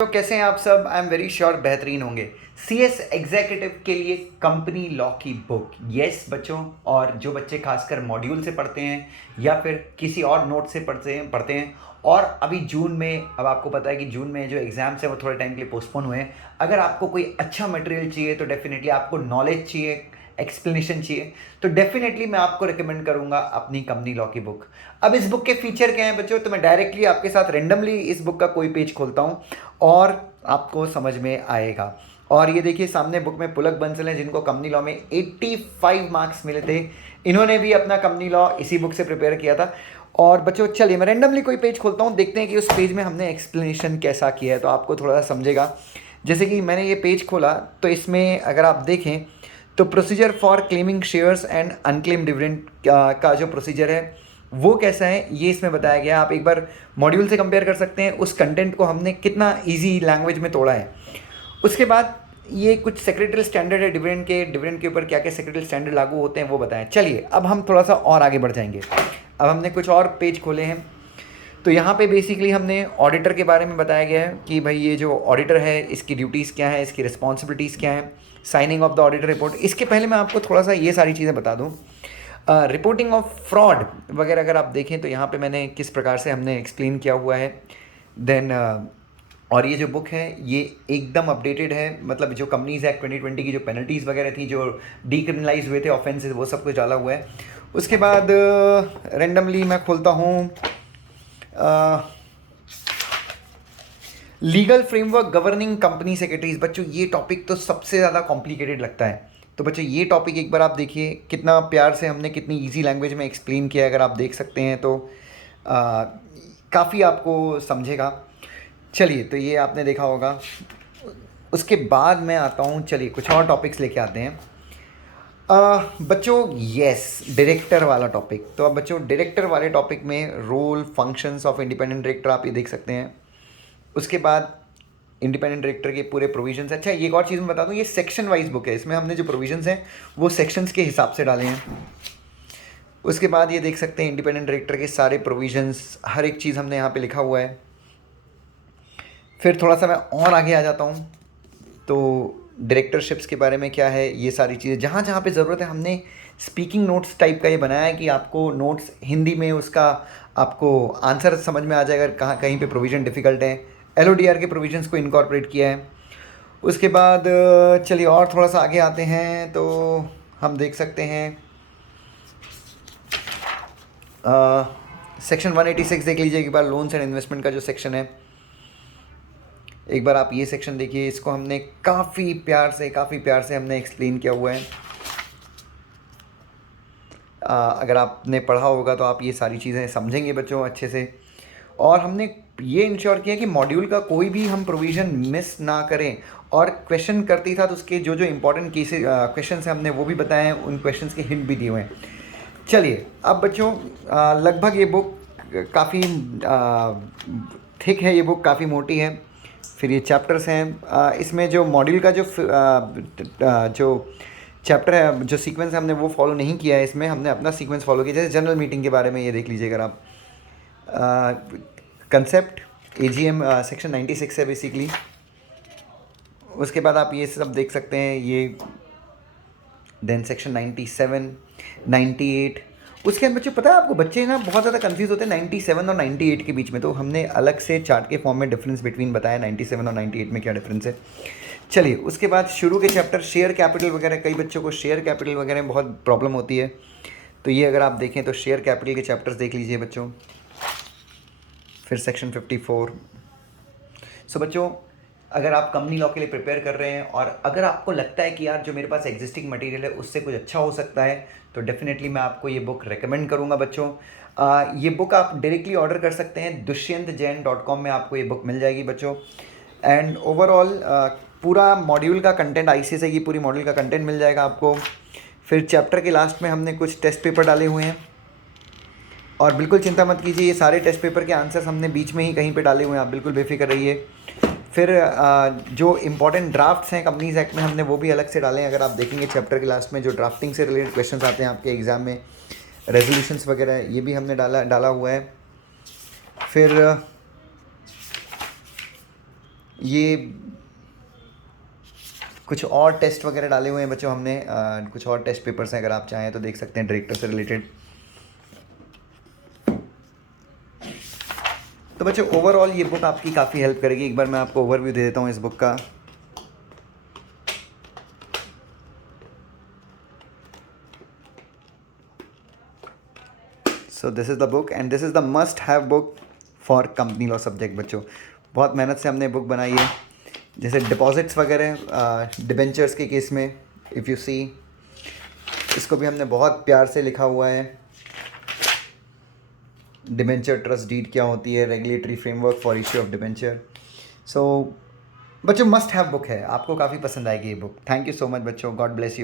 तो कैसे हैं आप सब। आई एम वेरी श्योर बेहतरीन होंगे। सीएस एग्जीक्यूटिव के लिए कंपनी लॉ की बुक, यस बच्चों। और जो बच्चे खासकर मॉड्यूल से पढ़ते हैं या फिर किसी और नोट से पढ़ते हैं और अभी जून में, अब आपको पता है कि जून में जो एग्जाम्स हैं वो थोड़े टाइम के लिए पोस्टपोन हुए हैं। अगर आपको कोई अच्छा मटेरियल चाहिए तो डेफिनेटली आपको नॉलेज चाहिए, एक्सप्लेनेशन चाहिए, तो डेफिनेटली मैं आपको रिकमेंड करूंगा अपनी कंपनी लॉ की बुक। अब इस बुक के फीचर क्या हैं बच्चों, तो मैं डायरेक्टली आपके साथ रेंडमली इस बुक का कोई पेज खोलता हूं और आपको समझ में आएगा। और ये देखिए सामने बुक में पुलक बंसल हैं जिनको कंपनी लॉ में 85 मार्क्स मिले थे। इन्होंने भी अपना कंपनी लॉ इसी बुक से प्रिपेयर किया था। और बच्चों चलिए मैं रेंडमली कोई पेज खोलता हूँ, देखते हैं कि उस पेज में हमने एक्सप्लेनेशन कैसा किया है, तो आपको थोड़ा सा समझेगा। जैसे कि मैंने ये पेज खोला तो इसमें अगर आप देखें तो procedure for claiming shares and unclaim dividend का जो प्रोसीजर है वो कैसा है ये इसमें बताया गया है। आप एक बार मॉड्यूल से कंपेयर कर सकते हैं, उस कंटेंट को हमने कितना इजी लैंग्वेज में तोड़ा है। उसके बाद ये कुछ सेक्रेटरी स्टैंडर्ड है, डिविडेंड के ऊपर क्या क्या सेक्रेटरी स्टैंडर्ड लागू होते हैं वो बताएं। चलिए अब हम थोड़ा सा और आगे बढ़ जाएंगे। अब हमने कुछ और पेज खोले हैं, तो यहाँ पे बेसिकली हमने ऑडिटर के बारे में बताया गया है कि भाई ये जो ऑडिटर है इसकी ड्यूटीज़ क्या है, इसकी रिस्पॉन्सिबिलिटीज़ क्या है, signing off the auditor report. इसके पहले मैं आपको थोड़ा सा ये सारी चीज़ें बता दूँ। रिपोर्टिंग ऑफ फ्रॉड वगैरह अगर आप देखें तो यहाँ पे मैंने किस प्रकार से हमने एक्सप्लेन किया हुआ है। देन और ये जो बुक है ये एकदम अपडेटेड है, मतलब जो कंपनीज एक्ट 2020 की जो पेनल्टीज़ वगैरह थी, जो डीक्रिमिनलाइज हुए थे ऑफेंसेस, वो सब कुछ डाला हुआ है। उसके बाद रेंडमली मैं खोलता हूँ legal framework governing company secretaries. बच्चों ये टॉपिक तो सबसे ज़्यादा कॉम्प्लिकेटेड लगता है, तो बच्चों ये टॉपिक एक बार आप देखिए कितना प्यार से हमने कितनी इजी लैंग्वेज में एक्सप्लेन किया है। अगर आप देख सकते हैं तो काफ़ी आपको समझेगा। चलिए तो ये आपने देखा होगा। उसके बाद मैं आता हूँ, चलिए कुछ और टॉपिक्स लेके आते हैं। बच्चों यस डायरेक्टर वाला टॉपिक, तो अब बच्चों डायरेक्टर वाले टॉपिक में role functions of independent director आप ये देख सकते हैं। उसके बाद इंडिपेंडेंट डायरेक्टर के पूरे प्रोविजंस। अच्छा ये एक और चीज़ मैं बता दूं, ये सेक्शन वाइज बुक है, इसमें हमने जो प्रोविजंस हैं वो सेक्शंस के हिसाब से डाले हैं। उसके बाद ये देख सकते हैं इंडिपेंडेंट डायरेक्टर के सारे प्रोविजंस, हर एक चीज़ हमने यहाँ पे लिखा हुआ है। फिर थोड़ा सा मैं और आगे आ जाता हूँ तो डायरेक्टरशिप्स के बारे में क्या है, ये सारी चीज़ें जहाँ जहाँ पे ज़रूरत है हमने स्पीकिंग नोट्स टाइप का ये बनाया है कि आपको नोट्स हिंदी में उसका आपको आंसर समझ में आ जाएगा कहाँ कहीं पे प्रोविज़न डिफ़िकल्ट है। एलओडीआर के प्रोविजंस को इनकॉर्पोरेट किया है। उसके बाद चलिए और थोड़ा सा आगे आते हैं तो हम देख सकते हैं सेक्शन 186 देख लीजिए एक बार, लोन्स एंड इन्वेस्टमेंट का जो सेक्शन है, एक बार आप ये सेक्शन देखिए। इसको हमने काफ़ी प्यार से हमने एक्सप्लेन किया हुआ है। अगर आपने पढ़ा होगा तो आप ये सारी चीज़ें समझेंगे बच्चों अच्छे से। और हमने ये इंश्योर किया कि मॉड्यूल का कोई भी हम प्रोविज़न मिस ना करें, और क्वेश्चन करते ही साथ उसके जो जो इम्पोर्टेंट केसेस क्वेश्चन हैं हमने वो भी बताए हैं, उन क्वेश्चंस के हिंट भी दिए हुए हैं। चलिए अब बच्चों लगभग ये बुक काफ़ी थिक है, ये बुक काफ़ी मोटी है। फिर ये चैप्टर्स हैं, इसमें जो मॉड्यूल का जो चैप्टर है, जो सीक्वेंस हमने वो फॉलो नहीं किया है, इसमें हमने अपना सीक्वेंस फॉलो किया। जैसे जनरल मीटिंग के बारे में ये देख लीजिए अगर आप, कंसेप्ट एजीएम सेक्शन 96 है बेसिकली। उसके बाद आप ये सब देख सकते हैं ये, देन सेक्शन 97, 98। उसके बाद बच्चों पता है आपको, बच्चे ना बहुत ज़्यादा कंफ्यूज होते हैं 97 और 98 के बीच में, तो हमने अलग से चार्ट के फॉर्म में डिफरेंस बिटवीन बताया 97 और 98 में क्या डिफरेंस है। चलिए उसके बाद शुरू के चैप्टर शेयर कैपिटल वगैरह, कई बच्चों को शेयर कैपिटल वगैरह में बहुत प्रॉब्लम होती है, तो ये अगर आप देखें तो शेयर कैपिटल के चैप्टर्स देख लीजिए बच्चों। फिर सेक्शन 54। सो बच्चों अगर आप कंपनी लॉ के लिए प्रिपेयर कर रहे हैं और अगर आपको लगता है कि यार जो मेरे पास एग्जिस्टिंग मटेरियल है उससे कुछ अच्छा हो सकता है, तो डेफिनेटली मैं आपको ये बुक रेकमेंड करूँगा बच्चों। ये बुक आप डायरेक्टली ऑर्डर कर सकते हैं, dushyanthjain.com में आपको ये बुक मिल जाएगी बच्चों। एंड ओवरऑल पूरा मॉड्यूल का कंटेंट आईसीएस है, ये पूरी मॉड्यूल का कंटेंट मिल जाएगा आपको। फिर चैप्टर के लास्ट में हमने कुछ टेस्ट पेपर डाले हुए हैं, और बिल्कुल चिंता मत कीजिए, ये सारे टेस्ट पेपर के आंसर्स हमने बीच में ही कहीं पे डाले हुए हैं, आप बिल्कुल बेफिक्र रहिए। फिर जो इंपॉर्टेंट ड्राफ्ट्स हैं कंपनीज एक्ट में हमने वो भी अलग से डाले हैं। अगर आप देखेंगे चैप्टर के लास्ट में जो ड्राफ्टिंग से रिलेटेड क्वेश्चंस आते हैं आपके एग्ज़ाम में, रेजोल्यूशंस वगैरह, ये भी हमने डाला हुआ है। फिर ये कुछ और टेस्ट वगैरह डाले हुए हैं बच्चों हमने, कुछ और टेस्ट पेपर्स हैं, अगर आप चाहें तो देख सकते हैं डायरेक्टर से रिलेटेड। तो बच्चों ओवरऑल ये बुक आपकी काफ़ी हेल्प करेगी। एक बार मैं आपको ओवरव्यू दे देता हूँ इस बुक का। So this is the book and this is the must have book for company law subject बच्चों। बहुत मेहनत से हमने बुक बनाई है। जैसे डिपॉजिट्स वगैरह, डिबेंचर्स के केस में इफ़ यू सी, इसको भी हमने बहुत प्यार से लिखा हुआ है। डिबेंचर ट्रस्ट डीड क्या होती है, regulatory framework for issue of debenture. So बच्चों मस्ट हैव बुक है, आपको काफ़ी पसंद आएगी ये book. Thank you so much बच्चों, गॉड ब्लेस यू।